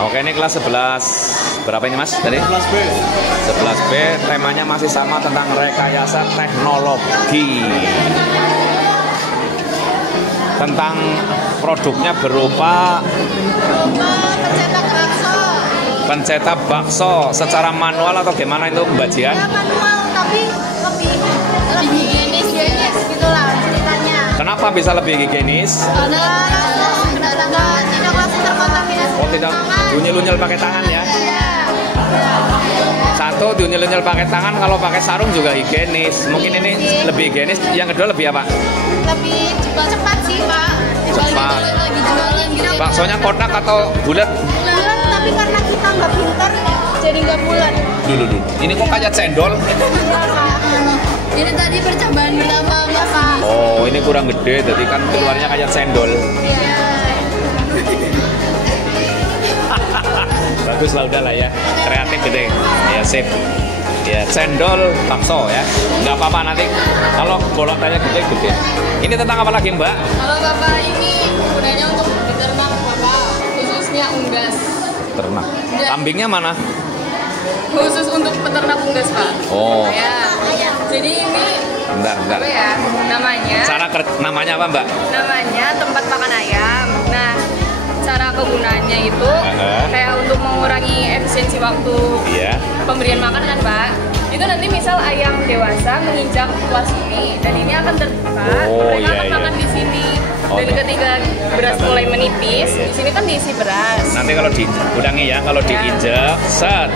Oke, ini kelas 11. Berapa ini Mas tadi? 11B. 11B, temanya masih sama tentang rekayasa teknologi. Tentang produknya berupa pencetak bakso. pencetak bakso secara manual atau gimana itu pembajian? Ya manual tapi lebih higienis gitulah ceritanya. Kenapa bisa lebih higienis? Karena tidak langsung terkontaminasi. Oh, tidak unyil-unyil pakai tangan ya? Iya. Satu diunyil-unyil pakai tangan, kalau pakai sarung juga higienis. Mungkin ini lebih higienis. Yang kedua lebih apa? Lebih juga cepat sih Pak. Cepat. Lagi jualan gitu. Baksonya kotak atau bulat? Bulat tapi karena kita nggak pintar jadi nggak bulat. Dulu. Ini kok kayak cendol? Ini tadi percobaan pertama Pak. Oh, ini kurang gede, jadi kan keluarnya kayak cendol. Iya. Bagus lah, udah lah ya, kreatif gitu ya, sip. Ya, cendol bakso ya, nggak apa-apa nanti kalau bolotannya gede-gede. Ini tentang apa lagi Mbak? Kalau Bapak ini gunanya untuk beternak Bapak, khususnya unggas. Ternak. Kambingnya mana? Khusus untuk peternak unggas Pak. Oh. Ya. Jadi ini Bentar. apa ya namanya? Namanya apa Mbak? Namanya tempat makan ayam. Nah, cara kegunaannya itu kayak untuk mengurangi efisiensi waktu Iya. pemberian makan kan Pak. Itu nanti misal ayam dewasa menginjak kuas ini dan ini akan terbuka, Oh, mereka iya, akan iya. makan di sini. Dan Oke. ketika beras mulai menipis, di sini kan diisi beras. Nanti kalau ulangi ya, kalau diinjek, set.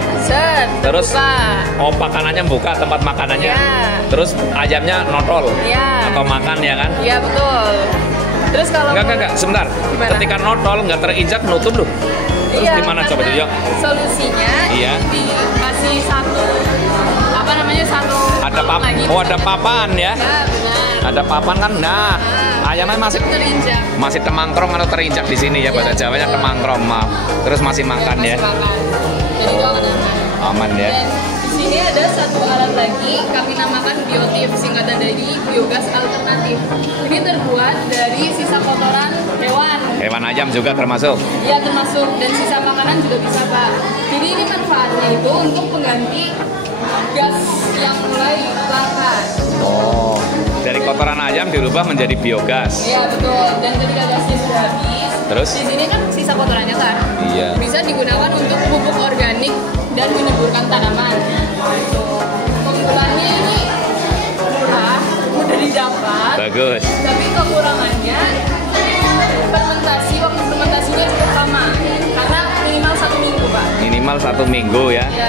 Terus terbuka. pakanannya buka, tempat makanannya. Ya. Terus ayamnya notol Ya. atau makan ya kan? Iya betul. Terus kalau Enggak, sebentar. Gimana? Ketika notol nggak terinjak nutup loh. Terus Iya, gimana coba karena yuk? solusinya Iya. dikasih satu satu Ada lagi. ada papan ya. Ya benar. Ada papan kan. Nah, ayamnya masih Terinjak. temangkrong atau terinjak di sini ya, bahasa Iya, Jawanya betul. temangkrong, maaf. Terus masih makan ya. Masih makan. Jadi itu aman. Aman ya. Dan di sini ada satu alat lagi, kami namakan biotif, singkatan dari biogas alternatif. Ini terbuat dari sisa kotoran hewan. Hewan ayam juga termasuk. Ya termasuk, dan sisa makanan juga bisa Pak. Jadi ini manfaatnya itu untuk pengganti gas yang mulai langka. Oh, dari kotoran ayam dirubah menjadi biogas. Iya betul, dan ketika gasnya sudah habis, Terus? di sini kan sisa kotorannya kan, Iya. bisa digunakan untuk pupuk organik dan menyuburkan tanaman. Keunggulannya ini murah, mudah didapat, Bagus. tapi kekurangannya waktu fermentasinya cukup lama, karena minimal 1 minggu Pak. Minimal 1 minggu ya. Ya,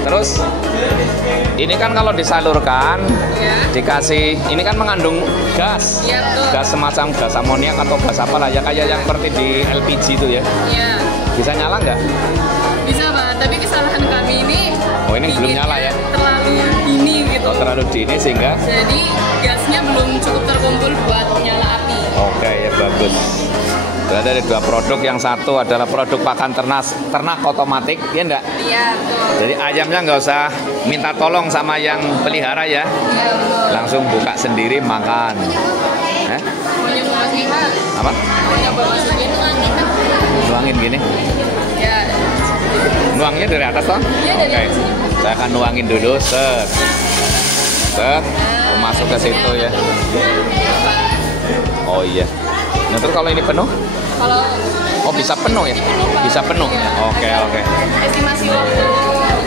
Terus ini kan kalau disalurkan ya. dikasih, ini kan mengandung gas. Iya, betul. Gas semacam gas amoniak atau gas apa lah ya, kayak yang seperti di LPG itu ya. Iya. Bisa nyala nggak? Bisa Pak, tapi kesalahan kami ini Oh, ini belum nyala ya? terlalu dini gitu. Oh, terlalu dini sehingga Jadi gasnya belum cukup terkumpul buat nyala api. oke ya, bagus. Berarti ada 2 produk, yang satu adalah produk pakan ternak otomatik, ya enggak? Iya, betul. Jadi ayamnya nggak usah minta tolong sama yang pelihara ya, Iya, betul. langsung buka sendiri makan. Mau nyoba lagi Pak? Apa? Mau nyoba masukin lagi Pak? Nuangin gini? Ya, Nuangnya dari atas toh? Iya, dari Oke. atas. Saya akan nuangin dulu, set. Set, masuk ke situ ya. Oh iya. Nah, terus kalau ini penuh? kalau Oh, bisa penuh ya? Bisa penuh. Oke. estimasi waktu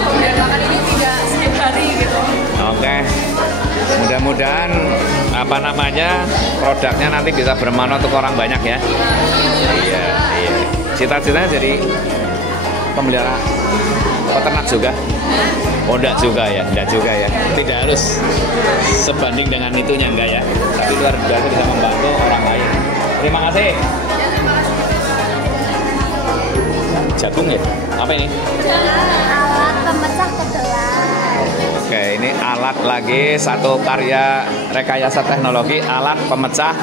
pemberian makan ini tidak setiap hari gitu. Oke. Mudah-mudahan produknya nanti bisa bermanfaat untuk orang banyak ya. Iya. Cita-citanya jadi pemelihara peternak juga. Oh, enggak juga ya. Tidak harus sebanding dengan itunya, enggak ya. Tapi luar biasa bisa membantu orang lain. Terima kasih. Jagung ya? Apa ini? Alat pemecah kedelai. Oke, ini alat lagi, satu karya rekayasa teknologi, alat pemecah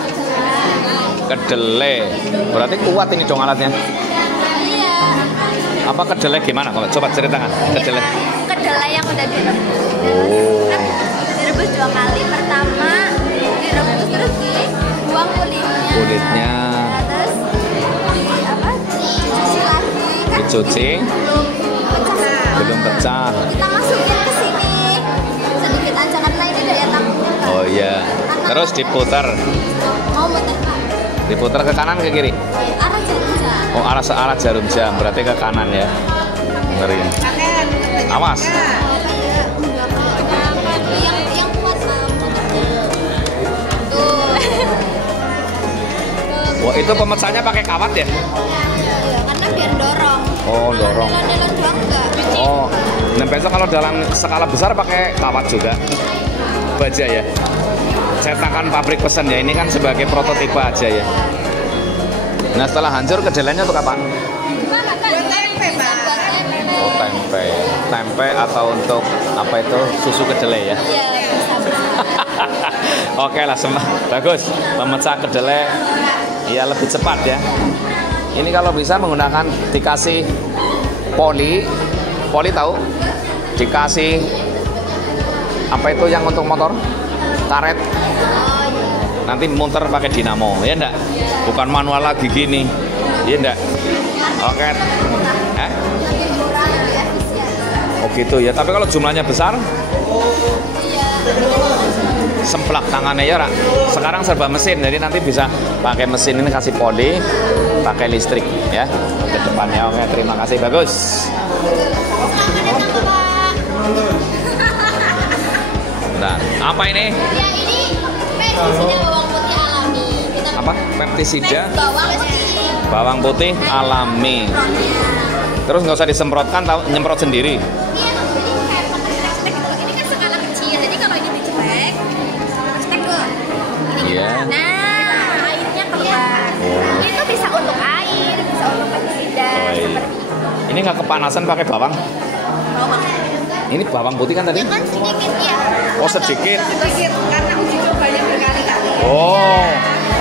kedelai. Berarti kuat ini dong alatnya. Iya. Apa kedelai gimana? Coba ceritakan kedelai. Kedelai yang udah direbus. Oh. Direbus 2 kali. Pertama direbus terus dibuang kulitnya. Kulitnya. Terus dicuci lagi cuci, belum pecah. Kita masukin ke sini sedikit aja karena ini daya tampungnya kan. Oh iya. Terus diputar. Mau muter Pak? Diputar ke kanan ke kiri. Arah jarum jam. Oh, arah jarum jam, berarti ke kanan ya. Ngeri. Awas. Yang kuat tuh. Wah, itu pemecahnya pakai kawat ya? Karena biar dorong. Oh, dorong. Dalam doang enggak. Oh, dan besok kalau dalam skala besar pakai kawat juga. Baja ya. Cetakan pabrik pesan ya, ini kan sebagai prototipe aja ya. Nah, setelah hancur kedelainya untuk apa? Oh, tempe. Tempe atau untuk apa itu? Susu kedelai ya? Iya, bisa. Oke lah, bagus. Memecah kedelai ya lebih cepat ya. Ini kalau bisa menggunakan dikasih poli tahu? Dikasih apa itu yang untuk motor? Karet. Nanti muter pakai dinamo, ya enggak? Bukan manual lagi gini. Ya enggak? Oke. Oh gitu ya, tapi kalau jumlahnya besar semplak tangannya ya, Rak. Sekarang serba mesin, jadi nanti bisa pakai mesin ini kasih poli, pakai listrik ya ke depannya. Oke, terima kasih, bagus. Nah, apa ini? Ya ini pestisida bawang putih alami. Apa? Pestisida Bawang putih. bawang putih alami. Terus nggak usah disemprotkan, tahu nyemprot sendiri. Iya, jadi kayak cetek gitu. Ini kan skala kecil, jadi kalau ini dicetek, cetek dulu. Ini Iya. Nah, airnya keluar. Ini tuh bisa untuk air, bisa untuk pestisida Oh, iya. seperti itu. Ini nggak kepanasan pakai bawang? Bawang. Ini bawang putih kan tadi? Ya kan sedikit ya. Oh, sedikit. Sedikit karena uji cobanya berkali-kali. Oh.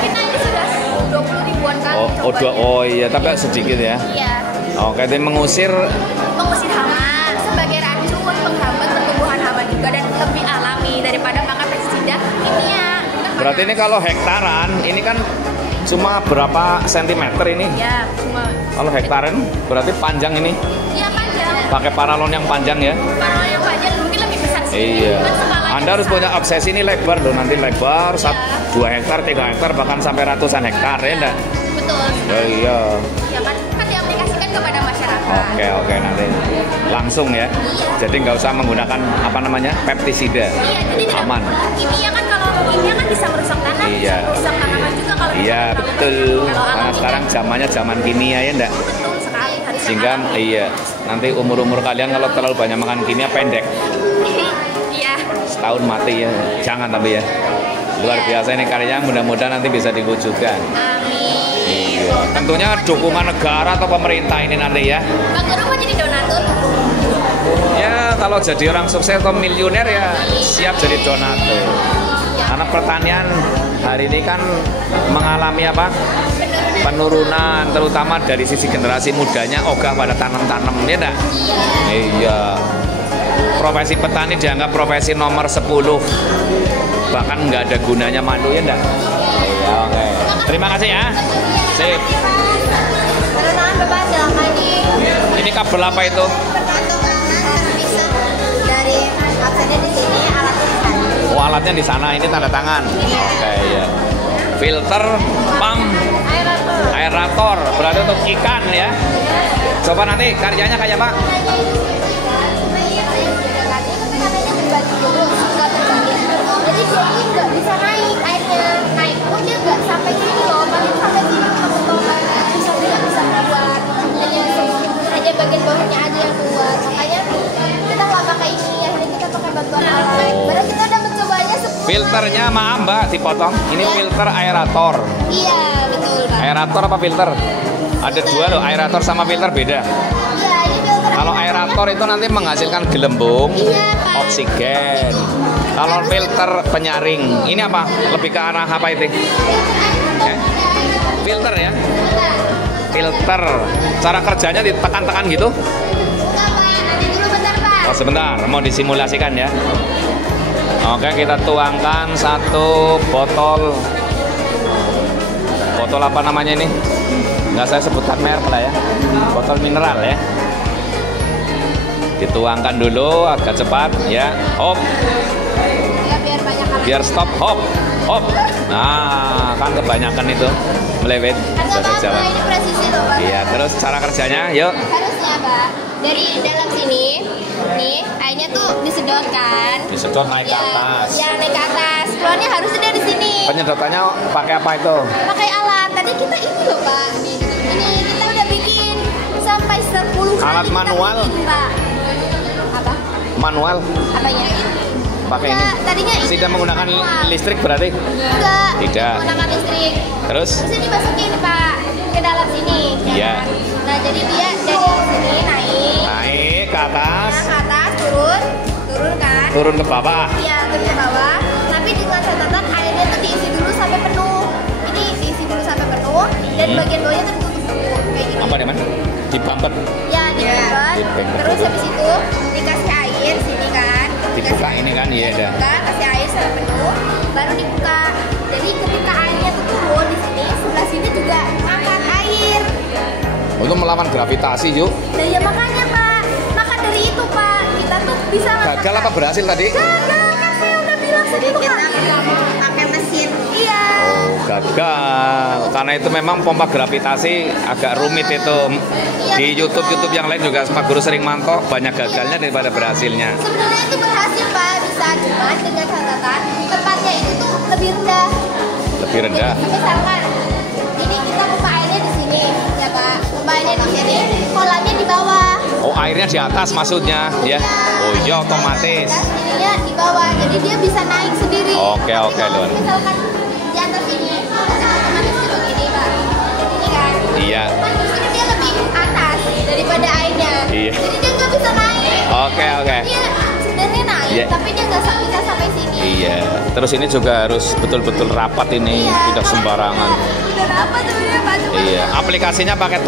Kita ini sudah 20 ribuan kali. Oh iya, tapi sedikit ya. Iya. Oke, itu mengusir. Mengusir hama sebagai racun penghambat pertumbuhan hama juga dan lebih alami daripada makan pestisida kimia. Berarti ini kalau hektaran, ini kan cuma berapa sentimeter ini? Ya, cuma Kalau hektaran berarti panjang ini. ya panjang. Pakai paralon yang panjang ya. Kalau yang panjang mungkin lebih besar sih. Iya. Kan skalanya Anda harus besar. punya obsesi ini lebar loh, nanti lebar 2 hektar, 3 hektar, bahkan sampai ratusan hektar ya enggak? Betul. Oh, iya. Ya kan diaplikasikan kepada masyarakat. Oke, nanti langsung ya. Jadi nggak usah menggunakan apa namanya pestisida. Iya, jadi tidak Aman. kimia kan kalau kimia kan bisa merusak tanah, Iya. bisa merusak tanaman juga kalau Iya misalkan betul. terlalu banyak. Kalau Karena alami sekarang kan zamannya zaman kimia ya enggak? betul sekali harus Sehingga yang alami. iya, nanti umur kalian kalau terlalu banyak makan kimia pendek. Iya. Setahun mati ya. Jangan tapi ya. Luar biasa ini karyanya, mudah-mudahan nanti bisa diwujudkan. Amin. Iya. Tentunya dukungan negara atau pemerintah ini nanti ya. Bang Guru mau jadi donatur? Ya kalau jadi orang sukses atau miliuner ya siap jadi donatur. Karena pertanian hari ini kan mengalami apa? Penurunan, terutama dari sisi generasi mudanya ogah pada tanam-tanam ya enggak? Iya. Profesi petani dianggap profesi nomor 10. Bahkan nggak ada gunanya mandu ya enggak? Iya, oke. Terima kasih ya. Sip. Perkenalkan Bapak dalam lagi. Ini kabel apa itu? Bisa dari absennya di sini, alatnya di sana. Oh, alatnya di sana, ini tanda tangan. Oke, ya. Filter, pump, aerator, berarti untuk ikan ya. Coba nanti karyanya kayak apa? Jadi dia ini nggak bisa naik, airnya naik pun dia nggak sampai sini loh, paling sampai sini bisa nggak bisa keluar, hanya bagian bawahnya aja yang keluar. Makanya kita nggak pakai ini, akhirnya kita pakai bantuan alat. Padahal kita udah mencobanya 10 Filternya maaf Mbak, dipotong. Ini filter aerator. Iya betul Pak. Aerator apa filter? Ada dua loh, aerator sama filter beda. Iya ini filter. Kalau aerator itu nanti menghasilkan gelembung, oksigen. Kalau filter penyaring, ini apa? Lebih ke arah apa itu? Oke. Filter ya? Filter. Cara kerjanya ditekan-tekan gitu? Enggak Pak, nanti dulu bentar Pak. Oh sebentar, mau disimulasikan ya. Oke, kita tuangkan satu botol. Botol apa namanya ini? Nggak saya sebutkan merek lah ya. botol mineral ya. Dituangkan dulu agak cepat ya. Hop. Ya biar banyak kali. Biar stop. Hop. Hop. Nah, kan kebanyakan itu melewet Kan nggak bahasa Jawa. apa-apa, ini presisi loh Pak. Iya, terus cara kerjanya, yuk. Harusnya Pak, dari dalam sini, nih airnya tuh disedot kan. Disedot naik ke Ya, atas. ya naik ke atas. Keluarnya harusnya dari sini. Penyedotannya pakai apa itu? Pakai alat. Tadi kita ini loh Pak. Ini kita udah bikin sampai 10 kali. Alat kita manual? bikin, Pak. Apa? Manual Apanya? pakai ini. Enggak, tadinya ini Tidak menggunakan manual. listrik berarti? Enggak. Tidak. Menggunakan listrik. Terus? Terus ini dimasukin Pak ke dalam sini. ya Iya. kan? Nah jadi dia dari sini naik. Naik ke atas, Nah, ke atas turun, turun kan? turun ke bawah. Iya turun ke bawah. Tapi dengan catatan airnya tuh diisi dulu sampai penuh. Ini diisi dulu sampai penuh dan bagian bawahnya tuh ditutup dulu kayak gini. Apa namanya? Dipampet. Ya dibungkus. Dibungkus Terus dulu. habis itu dikasih air sini kan. Dibuka ini kan, iya ada. Dibuka, kasih air sampai penuh, baru dibuka. Jadi ketika airnya tuh turun di sini, sebelah sini juga angkat air. Untuk melawan gravitasi, yuk. Nah ya makanya Pak, maka dari itu Pak, kita tuh bisa Gagal apa berhasil tadi? Gagal, kan saya udah bilang Jadi kita kali. pakai mesin. Iya. Gagal. Karena itu memang pompa gravitasi agak rumit itu. Di YouTube yang lain juga Pak Guru sering mantau, banyak gagalnya daripada berhasilnya. Sebenarnya itu berhasil Pak, bisa cuma dengan catatan tempatnya itu tuh lebih rendah. Lebih rendah. Jadi, misalkan ini kita pompa airnya di sini, ya Pak. Pompa airnya di sini, kolamnya di bawah. Oh, airnya di atas maksudnya, ya? Oh iya, otomatis. Ininya di bawah, jadi dia bisa naik sendiri. Oke, Tapi oke, kalau Lun. misalkan di atas ini, otomatis itu begini Pak. Ini kan. Iya. Kan justru dia lebih atas daripada airnya. Iya. Jadi dia nggak bisa naik. Oke, oke. Dia sebenarnya naik, Iya. tapi dia nggak bisa sampai sini. Iya. Terus ini juga harus betul-betul rapat ini, Iya, tidak sembarangan. Udah dapat sebenarnya Pak. Cuma Iya. Aplikasinya pakai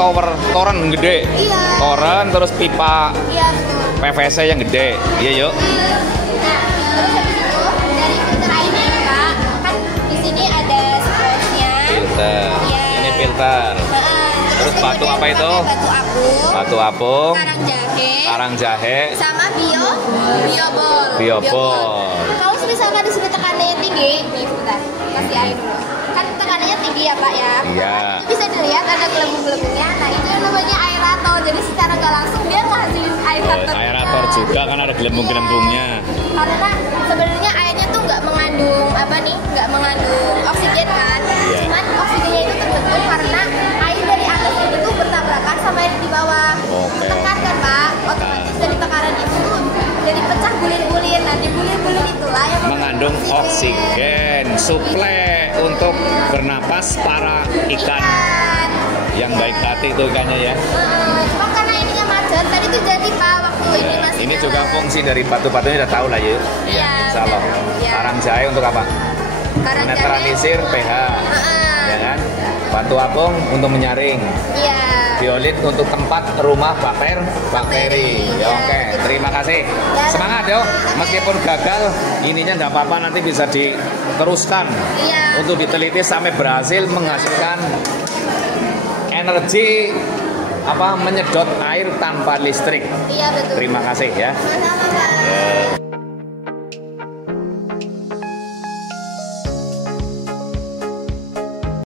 toren gede. Iya. Toren terus pipa Iya betul. PVC yang gede. Iya, yuk. Nah, terus habis itu dari filter airnya nih, Pak, kan di sini ada sprosnya. Filter. Iya. Ini filter. Terus batu kemudian apa itu? pakai Batu apung, Batu apung, karang jahe, karang jahe, sama biobol. Biobol. Kalau misalkan di sini tekanannya tinggi, nih sebentar, kasih air dulu. Kan tekanannya tinggi ya Pak ya. Iya. Itu bisa dilihat ada gelembung-gelembungnya. Nah itu yang namanya aerator. Jadi secara nggak langsung dia menghasilin air Oh, tertentu. aerator juga kan ada gelembung-gelembungnya. Karena sebenarnya airnya tuh nggak mengandung apa nih, nggak mengandung oksigen kan. Iya. Cuman oksigennya itu terbentuk karena air dari atas ini tuh bertabrakan sama air di bawah. Oke. Tekan kan Pak, otomatis dari tekanan itu tuh jadi pecah bulir-bulir. Nah di bulir-bulir itulah yang Mengandung oksigen, suplai untuk bernapas para ikan yang baik hati itu ikannya ya. Cuma karena ininya macet, tadi tuh jadi Pak waktu ini Ya, masih ini nyala. juga fungsi dari batu-batunya udah tahu lah ya. Iya, Insya Allah. udah tahu, ya. Karang jahe untuk apa? Karang jahe. Menetralisir pH, ya kan? Batu apung untuk menyaring. Iya. Biolit untuk tempat rumah bakteri. Ya, oke, terima kasih. Semangat yo. Meskipun gagal, ininya nggak apa-apa, nanti bisa diteruskan Iya. untuk diteliti sampai berhasil menghasilkan energi menyedot air tanpa listrik. Iya betul. Terima kasih ya. Sama-sama Pak. Ya.